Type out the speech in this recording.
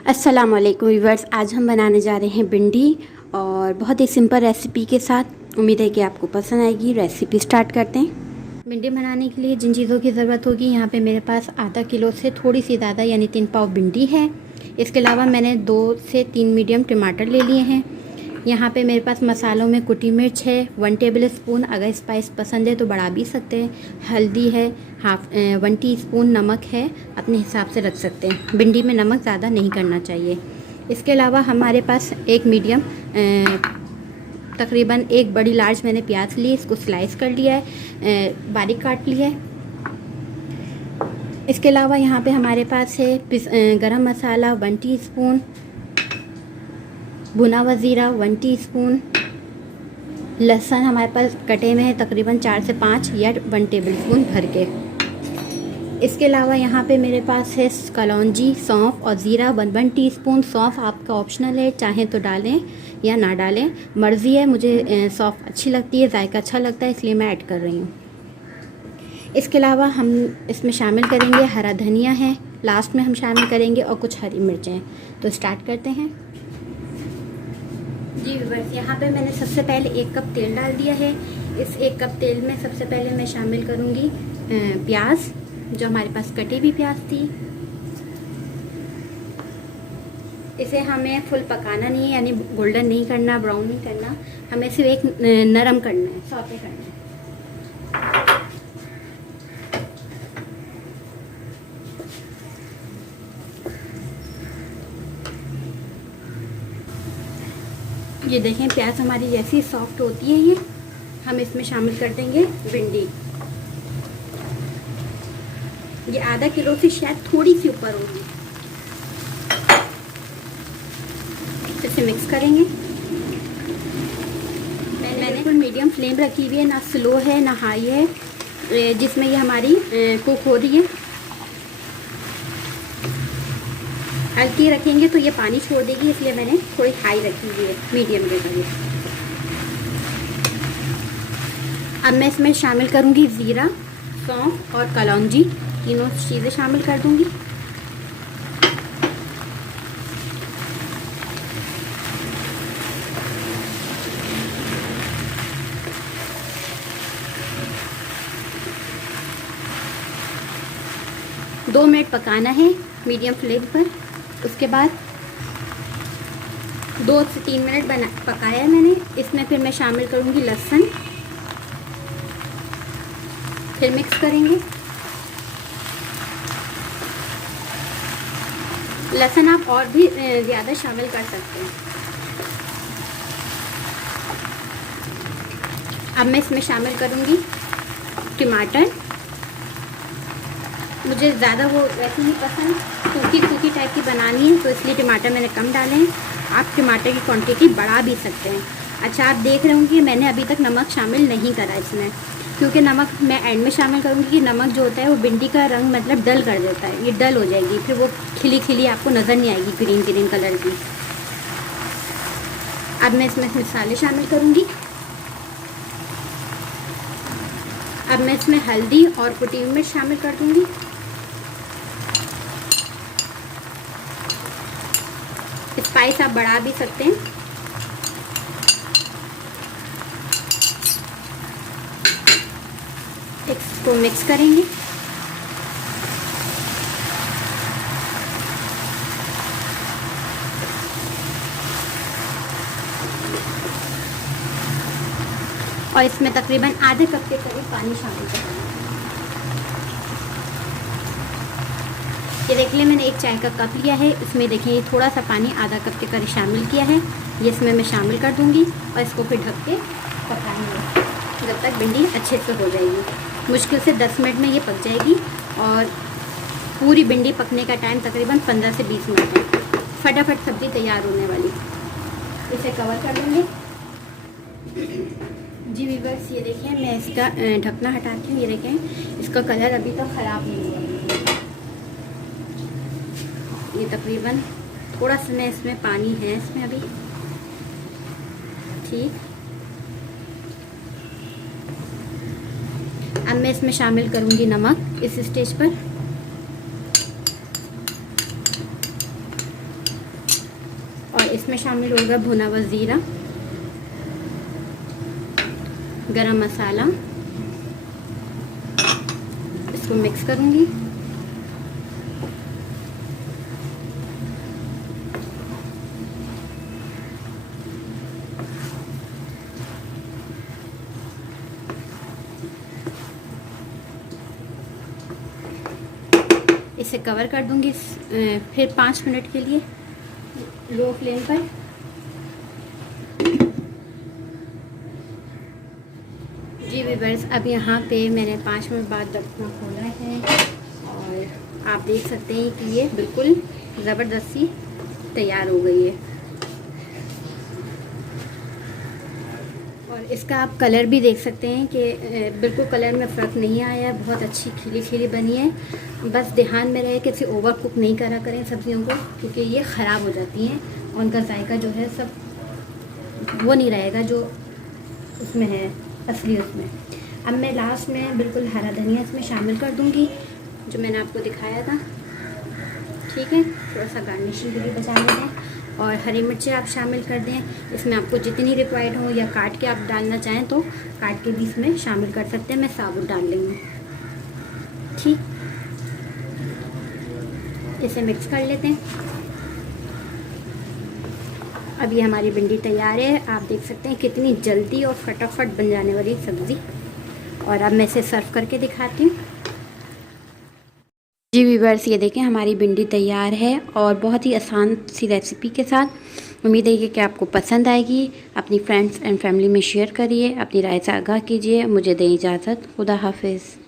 अस्सलाम वालेकुम व्यूअर्स। आज हम बनाने जा रहे हैं भिंडी और बहुत ही सिंपल रेसिपी के साथ। उम्मीद है कि आपको पसंद आएगी। रेसिपी स्टार्ट करते हैं। भिंडी बनाने के लिए जिन चीज़ों की ज़रूरत होगी, यहाँ पे मेरे पास आधा किलो से थोड़ी सी ज़्यादा यानी 3 पाव भिंडी है। इसके अलावा मैंने 2 से 3 मीडियम टमाटर ले लिए हैं। यहाँ पे मेरे पास मसालों में कुटी मिर्च है 1 टेबल स्पून, अगर स्पाइस पसंद है तो बढ़ा भी सकते हैं। हल्दी है 1 टीस्पून, नमक है अपने हिसाब से रख सकते हैं। भिंडी में नमक ज़्यादा नहीं करना चाहिए। इसके अलावा हमारे पास एक मीडियम तकरीबन एक बड़ी लार्ज मैंने प्याज ली, इसको स्लाइस कर लिया है, बारीक काट लिया है। इसके अलावा यहाँ पे हमारे पास है गरम मसाला 1 टीस्पून, भुना हुआ ज़ीरा 1 टीस्पून, लहसुन हमारे पास कटे में है तकरीबन 4 से 5 या 1 टेबलस्पून भर के। इसके अलावा यहाँ पे मेरे पास है कलौंजी, सौंफ और ज़ीरा 1 टीस्पून। सौंफ आपका ऑप्शनल है, चाहें तो डालें या ना डालें, मर्ज़ी है। मुझे सौंफ अच्छी लगती है, जायका अच्छा लगता है, इसलिए मैं ऐड कर रही हूँ। इसके अलावा हम इसमें शामिल करेंगे हरा धनिया है, लास्ट में हम शामिल करेंगे, और कुछ हरी मिर्चें। तो स्टार्ट करते हैं जी व्यूअर्स। यहाँ पे मैंने सबसे पहले 1 कप तेल डाल दिया है। इस 1 कप तेल में सबसे पहले मैं शामिल करूँगी प्याज, जो हमारे पास कटी हुई प्याज थी। इसे हमें फुल पकाना नहीं है, यानी गोल्डन नहीं करना, ब्राउन नहीं करना, हमें सिर्फ एक नरम करना है, सौते करना है। ये देखें प्याज हमारी जैसी सॉफ्ट होती है, ये हम इसमें शामिल कर देंगे भिंडी। ये आधा किलो से शायद थोड़ी सी ऊपर होगी। इसे मिक्स करेंगे। मैंने फुल मीडियम फ्लेम रखी हुई है, ना स्लो है ना हाई है, जिसमें ये हमारी कुक हो रही है। हल्की रखेंगे तो ये पानी छोड़ देगी, इसलिए मैंने थोड़ी हाई रखी हुई है, मीडियम के करीब। अब मैं इसमें शामिल करूंगी ज़ीरा, सौंफ और कलौंजी, तीनों चीज़ें शामिल कर दूंगी। दो मिनट पकाना है मीडियम फ्लेम पर। उसके बाद 2 से 3 मिनट पकाया है मैंने। इसमें फिर मैं शामिल करूंगी लहसुन, फिर मिक्स करेंगे। लहसुन आप और भी ज़्यादा शामिल कर सकते हैं। अब मैं इसमें शामिल करूंगी टमाटर। मुझे ज़्यादा वो वैसे नहीं पसंद, सूखी टाइप की बनानी है, तो इसलिए टमाटर मैंने कम डाले हैं। आप टमाटर की क्वांटिटी बढ़ा भी सकते हैं। अच्छा, आप देख रहे होंगे मैंने अभी तक नमक शामिल नहीं करा इसमें, क्योंकि नमक मैं एंड में शामिल करूँगी कि नमक जो होता है वो भिंडी का रंग मतलब डल कर देता है, ये डल हो जाएगी, फिर वो खिली खिली आपको नज़र नहीं आएगी ग्रीन कलर की। अब मैं इसमें मसाले शामिल करूँगी। अब मैं इसमें हल्दी और कुटी हुई मिर्च शामिल कर दूँगी। स्पाइस आप बढ़ा भी सकते हैं। इसको मिक्स करेंगे। और इसमें तकरीबन आधे कप के करीब पानी शामिल करेंगे। ये देख लिया मैंने 1 चाय का कप लिया है, इसमें देखिए थोड़ा सा पानी आधा कप के करीब शामिल किया है। ये इसमें मैं शामिल कर दूंगी और इसको फिर ढक के पकाएंगे जब तक भिंडी अच्छे से हो जाएगी। मुश्किल से 10 मिनट में ये पक जाएगी और पूरी भिंडी पकने का टाइम तकरीबन 15 से 20 मिनट है। फटाफट सब्ज़ी तैयार होने वाली। इसे कवर कर देंगे। जी व्यूअर्स, ये देखें मैं इसका ढकना हटाती हूँ। ये देखें इसका कलर अभी तक ख़राब नहीं हुआ। ये तकरीबन थोड़ा सा मैं इसमें पानी है इसमें अभी, ठीक। अब मैं इसमें शामिल करूंगी नमक इस स्टेज पर। इसमें शामिल होगा भुना हुआ ज़ीरा, गरम मसाला। इसको मिक्स करूँगी। इसे कवर कर दूंगी फिर 5 मिनट के लिए लो फ्लेम पर। जी व्यूअर्स, अब यहाँ पे मैंने 5 मिनट बाद ढक्कन खोला है और आप देख सकते हैं कि ये बिल्कुल ज़बरदस्ती तैयार हो गई है। और इसका आप कलर भी देख सकते हैं कि बिल्कुल कलर में फ़र्क नहीं आया, बहुत अच्छी खिली खिली बनी है। बस ध्यान में रहे कि इसे ओवर कुक नहीं करा करें सब्जियों को, क्योंकि ये ख़राब हो जाती हैं और उनका जायका जो है सब वो नहीं रहेगा जो उसमें है असली उसमें। अब मैं लास्ट में बिल्कुल हरा धनिया इसमें शामिल कर दूंगी जो मैंने आपको दिखाया था। ठीक है, थोड़ा सा गार्निशिंग के लिए बचा लेते हैं। और हरी मिर्चें आप शामिल कर दें, इसमें आपको जितनी रिक्वायर्ड हो, या काट के आप डालना चाहें तो काट के भी इसमें शामिल कर सकते हैं। मैं साबुत डाल लेंगी। ठीक, इसे मिक्स कर लेते हैं। अब ये हमारी भिंडी तैयार है। आप देख सकते हैं कितनी जल्दी और फटाफट बन जाने वाली सब्ज़ी। और अब मैं इसे सर्व करके दिखाती हूँ। जी व्यूअर्स, ये देखें हमारी भिंडी तैयार है और बहुत ही आसान सी रेसिपी के साथ। उम्मीद है कि आपको पसंद आएगी। अपनी फ्रेंड्स एंड फैमिली में शेयर करिए, अपनी राय से आगाह कीजिए। मुझे दें इजाज़त। खुदा हाफिज़।